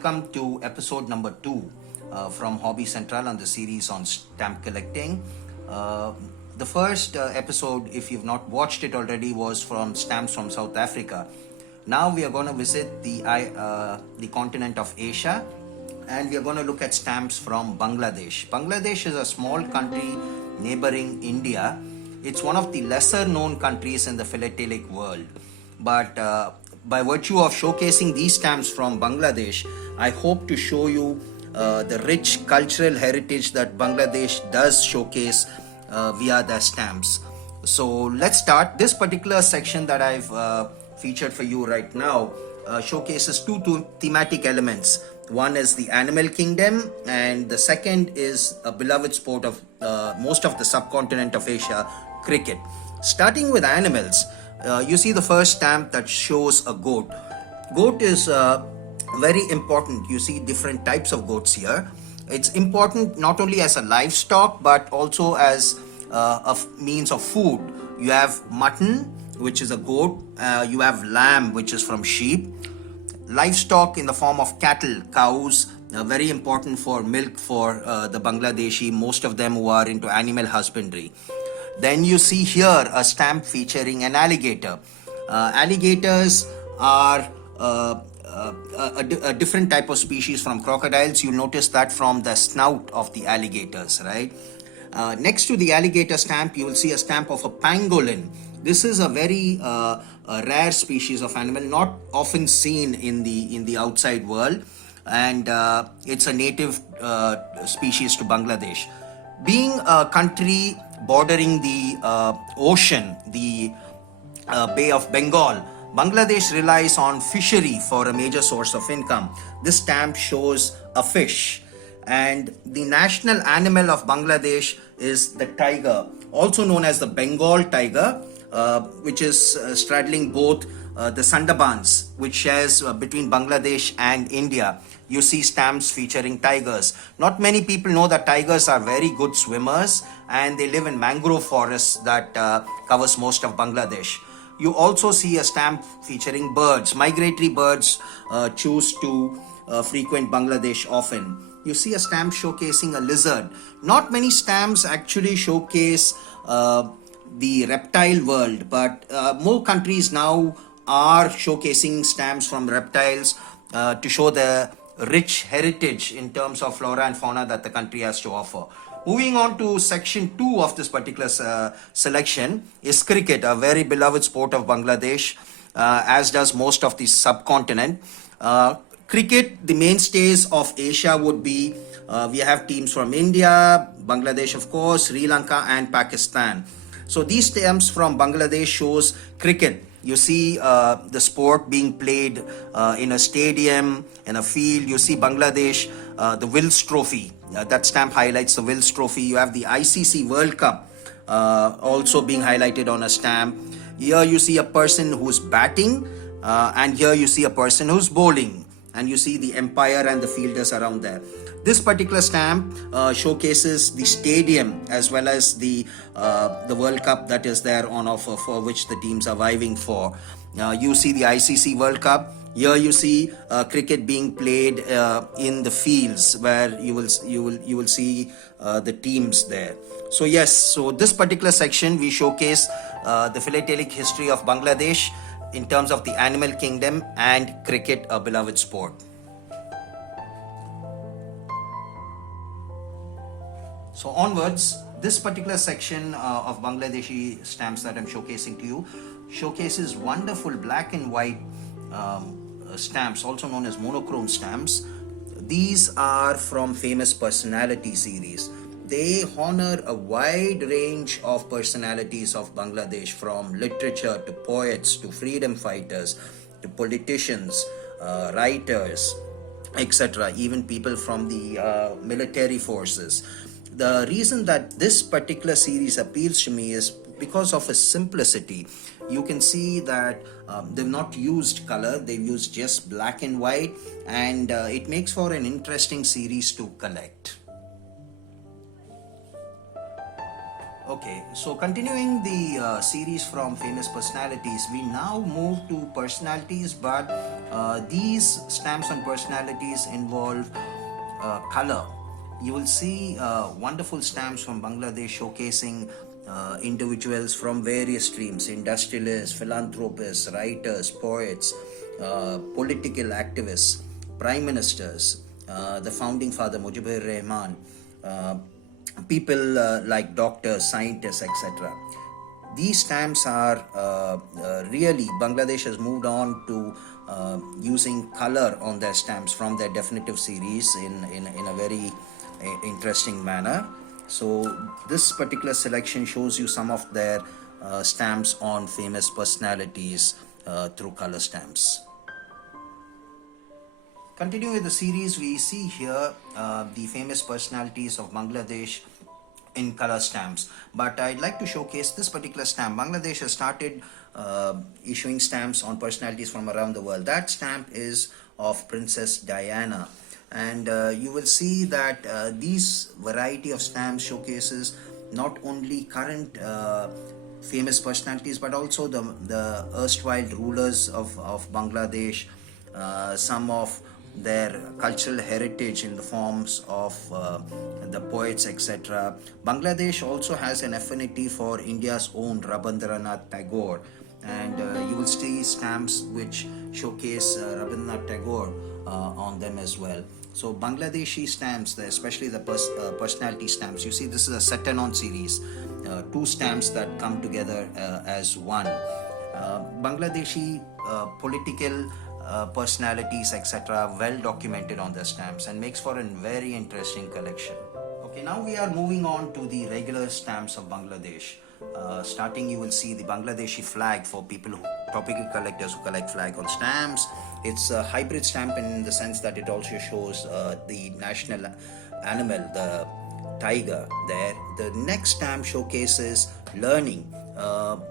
welcome to episode number 2 from Hobbies Centrale on the series on stamp collecting. The first episode, if you've not watched it already, was from stamps from South Africa. Now we are going to visit the continent of Asia, and we are going to look at stamps from Bangladesh. Bangladesh is a small country neighboring India. It's one of the lesser known countries in the philatelic world, but by virtue of showcasing these stamps from Bangladesh, I hope to show you the rich cultural heritage that Bangladesh does showcase via their stamps. So let's start. This particular section that I've featured for you right now showcases two thematic elements. One is the animal kingdom, and the second is a beloved sport of most of the subcontinent of Asia, cricket. Starting with animals, you see the first stamp that shows a goat. Goat is very important. You see different types of goats here. It's important not only as a livestock but also as a means of food. You have mutton, which is a goat. You have lamb, which is from sheep. Livestock in the form of cattle, cows, very important for milk for the Bangladeshi, most of them who are into animal husbandry. Then you see here a stamp featuring an alligator. Alligators are a different type of species from crocodiles. You'll notice that from the snout of the alligators, right? Next to the alligator stamp, you will see a stamp of a pangolin. This is a very rare species of animal, not often seen in the outside world, and it's a native species to Bangladesh. Being a country bordering the ocean, the Bay of Bengal, Bangladesh relies on fishery for a major source of income. This stamp shows a fish. And the national animal of Bangladesh is the tiger, also known as the Bengal tiger, which is straddling both the Sundarbans, which shares between Bangladesh and India. You see stamps featuring tigers. Not many people know that tigers are very good swimmers, and they live in mangrove forests that covers most of Bangladesh. You also see a stamp featuring birds. Migratory birds choose to frequent Bangladesh often. You see a stamp showcasing a lizard. Not many stamps actually showcase the reptile world, but more countries now are showcasing stamps from reptiles to show the rich heritage in terms of flora and fauna that the country has to offer. Moving on to section 2 of this particular selection is cricket, a very beloved sport of Bangladesh, as does most of the subcontinent. Cricket, the mainstays of Asia would be, we have teams from India, Bangladesh of course, Sri Lanka and Pakistan. So these stamps from Bangladesh shows cricket. You see the sport being played in a stadium, in a field. You see Bangladesh, the Wills Trophy. That stamp highlights the Wills Trophy. You have the ICC World Cup also being highlighted on a stamp. Here you see a person who's batting, and here you see a person who's bowling. And you see the umpire and the fielders around there. This particular stamp showcases the stadium as well as the World Cup that is there on offer, for which the teams are vying for. You see the ICC World Cup. Here you see cricket being played in the fields where you will see the teams there. So yes, so this particular section we showcase the philatelic history of Bangladesh in terms of the animal kingdom and cricket, a beloved sport. So onwards, this particular section of Bangladeshi stamps that I'm showcasing to you showcases wonderful black and white stamps, also known as monochrome stamps. These are from famous personality series. They honor a wide range of personalities of Bangladesh, from literature to poets to freedom fighters to politicians, writers, etc., even people from the military forces. The reason that this particular series appeals to me is because of its simplicity. You can see that they've not used color, they've used just black and white, and it makes for an interesting series to collect. Okay, so continuing the series from famous personalities, we now move to personalities, but these stamps on personalities involve color. You will see wonderful stamps from Bangladesh showcasing individuals from various streams: industrialists, philanthropists, writers, poets, political activists, prime ministers, the founding father Mujibur Rahman. People like doctors, scientists, etc. These stamps are really, Bangladesh has moved on to using color on their stamps from their definitive series in a very interesting manner. So, this particular selection shows you some of their stamps on famous personalities through color stamps. Continuing with the series, we see here the famous personalities of Bangladesh in color stamps. But I'd like to showcase this particular stamp. Bangladesh has started issuing stamps on personalities from around the world. That stamp is of Princess Diana. And you will see that these variety of stamps showcases not only current famous personalities, but also the erstwhile rulers of Bangladesh, some of their cultural heritage in the forms of the poets, etc. Bangladesh also has an affinity for India's own Rabindranath Tagore, and you will see stamps which showcase Rabindranath Tagore on them as well. So Bangladeshi stamps, especially the personality stamps, you see this is a Setanon series, two stamps that come together as one. Bangladeshi political personalities, etc., well documented on the stamps and makes for a very interesting collection. Okay, now we are moving on to the regular stamps of Bangladesh. Starting, you will see the Bangladeshi flag for people topical collectors who collect flag on stamps. It's a hybrid stamp in the sense that it also shows the national animal, the tiger there. The next stamp showcases learning,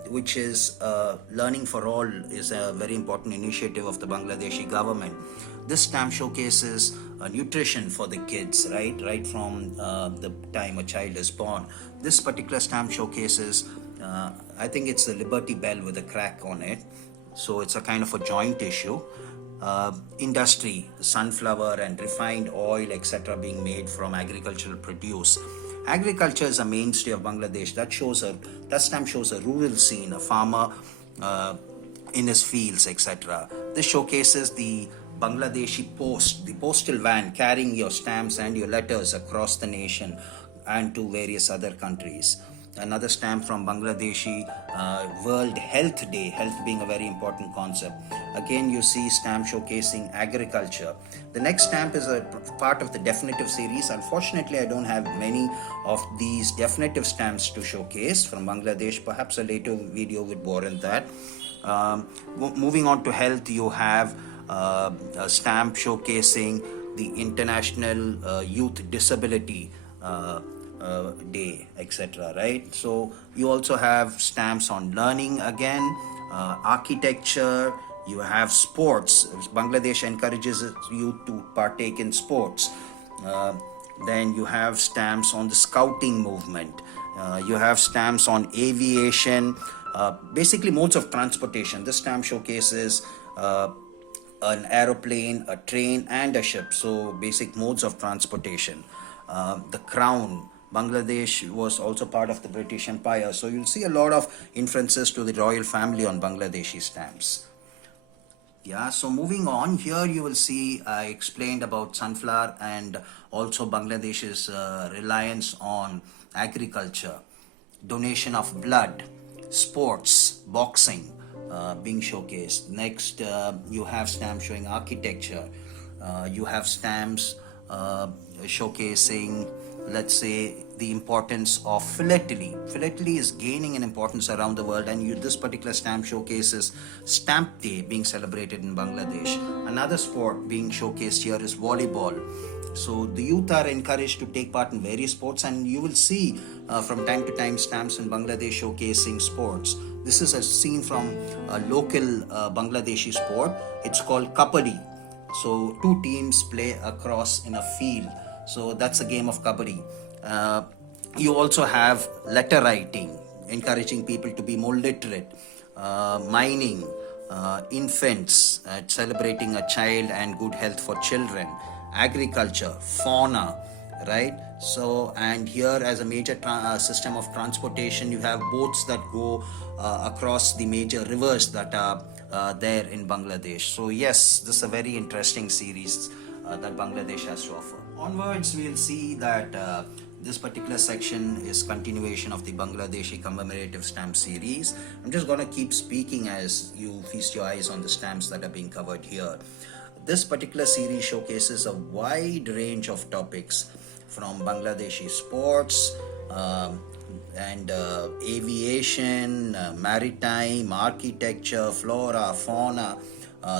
which is Learning for All is a very important initiative of the Bangladeshi government. This stamp showcases nutrition for the kids, right from the time a child is born. This particular stamp showcases, I think it's the Liberty Bell with a crack on it, so it's a kind of a joint issue. Industry, sunflower and refined oil, etc., being made from agricultural produce. Agriculture is a mainstay of Bangladesh. That stamp shows a rural scene, a farmer in his fields, etc. This showcases the Bangladeshi post, the postal van carrying your stamps and your letters across the nation and to various other countries. Another stamp from Bangladeshi World Health Day, health being a very important concept. Again, you see stamp showcasing agriculture. The next stamp is a part of the definitive series. Unfortunately, I don't have many of these definitive stamps to showcase from Bangladesh. Perhaps a later video would warrant that. Moving on to health, you have a stamp showcasing the International Youth Disability Day, etc., right? So you also have stamps on learning again, architecture, you have sports. Bangladesh encourages youth to partake in sports. Then you have stamps on the scouting movement. You have stamps on aviation, basically modes of transportation. This stamp showcases an aeroplane, a train, and a ship. So basic modes of transportation. The crown. Bangladesh was also part of the British Empire. So you'll see a lot of inferences to the royal family on Bangladeshi stamps. Yeah, so moving on, here you will see I explained about sunflower and also Bangladesh's reliance on agriculture, donation of blood, sports, boxing being showcased. Next, you have stamps showing architecture. You have stamps showcasing, let's say, the importance of philately. Philately is gaining in importance around the world, and this particular stamp showcases Stamp Day being celebrated in Bangladesh. Another sport being showcased here is volleyball. So the youth are encouraged to take part in various sports, and you will see from time to time stamps in Bangladesh showcasing sports. This is a scene from a local Bangladeshi sport. It's called Kabaddi. So two teams play across in a field. So that's a game of Kabaddi. You also have letter writing, encouraging people to be more literate, mining, infants, celebrating a child and good health for children, agriculture, fauna, right? So, and here as a major system of transportation, you have boats that go across the major rivers that are there in Bangladesh. So, yes, this is a very interesting series that Bangladesh has to offer. Onwards, we'll see that this particular section is continuation of the Bangladeshi commemorative stamp series. I'm just going to keep speaking as you feast your eyes on the stamps that are being covered here. This particular series showcases a wide range of topics from Bangladeshi sports and aviation, maritime, architecture, flora, fauna,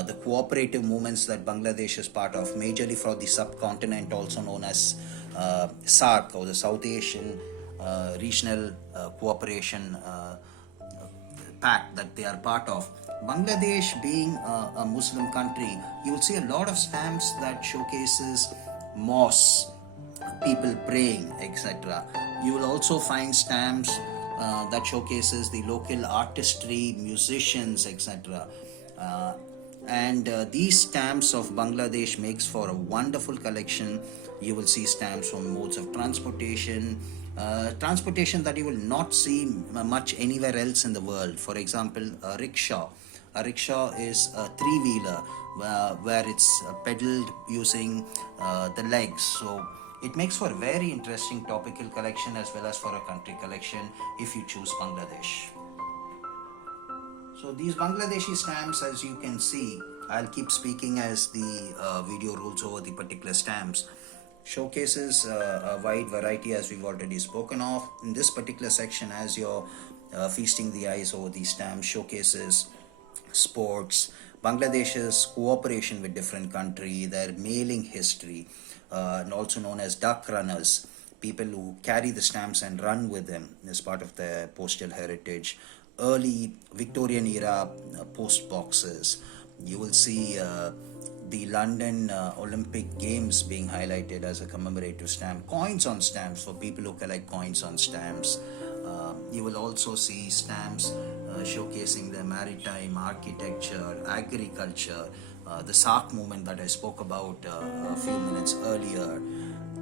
the cooperative movements that Bangladesh is part of, majorly for the subcontinent, also known as SAARC, or the South Asian Regional Cooperation pact that they are part of. Bangladesh being a Muslim country, you will see a lot of stamps that showcases mosques, people praying, etc. You will also find stamps that showcases the local artistry, musicians, etc. And these stamps of Bangladesh makes for a wonderful collection. You will see stamps from modes of transportation, transportation that you will not see much anywhere else in the world. For example, a rickshaw. A rickshaw is a three-wheeler where it's pedaled using the legs. So it makes for a very interesting topical collection as well as for a country collection if you choose Bangladesh. So these Bangladeshi stamps, as you can see, I'll keep speaking as the video rolls over the particular stamps, showcases a wide variety as we've already spoken of. In this particular section, as you're feasting the eyes over these stamps, showcases sports, Bangladesh's cooperation with different countries, their mailing history, and also known as duck runners, people who carry the stamps and run with them as part of their postal heritage. Early Victorian era post boxes. You will see the London Olympic Games being highlighted as a commemorative stamp. Coins on stamps for people who collect coins on stamps. You will also see stamps showcasing the maritime, architecture, agriculture, the SAARC movement that I spoke about a few minutes earlier.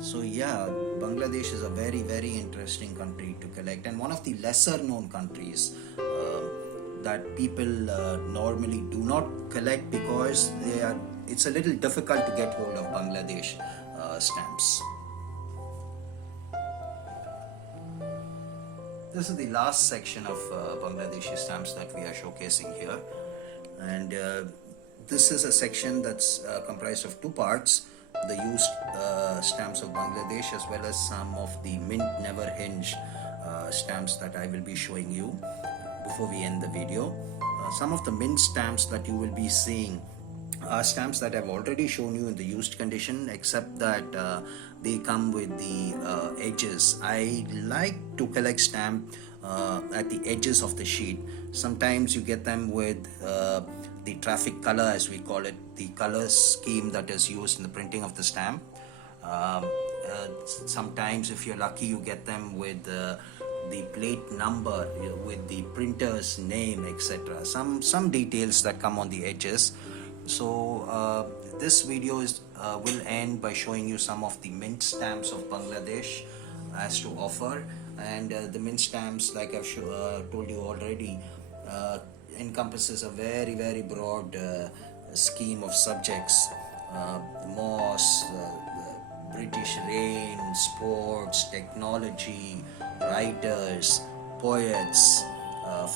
So yeah, Bangladesh is a very, very interesting country to collect, and one of the lesser known countries that people normally do not collect because it's a little difficult to get hold of Bangladesh stamps. This is the last section of Bangladeshi stamps that we are showcasing here, and this is a section that's comprised of two parts: the used stamps of Bangladesh as well as some of the mint never hinge stamps that I will be showing you before we end the video. Some of the mint stamps that you will be seeing are stamps that I've already shown you in the used condition, except that they come with the edges. I like to collect stamp at the edges of the sheet. Sometimes you get them with the traffic color, as we call it, the color scheme that is used in the printing of the stamp. Sometimes, if you're lucky, you get them with the plate number, with the printer's name, etc. Some details that come on the edges. So this video will end by showing you some of the mint stamps of Bangladesh as to offer, and the mint stamps, like I've told you already, encompasses a very, very broad scheme of subjects: moss, British reign, sports, technology, writers, poets,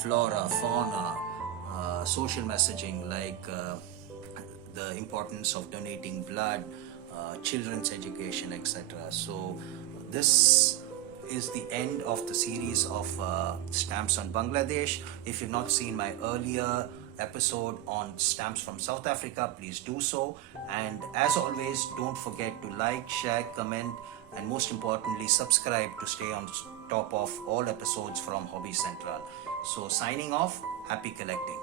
flora, fauna, social messaging like the importance of donating blood, children's education, etc. So this is the end of the series of stamps on Bangladesh. If you've not seen my earlier episode on stamps from South Africa, please do so. And as always, don't forget to like, share, comment, and most importantly, subscribe to stay on top of all episodes from Hobbies Centrale. So signing off, happy collecting.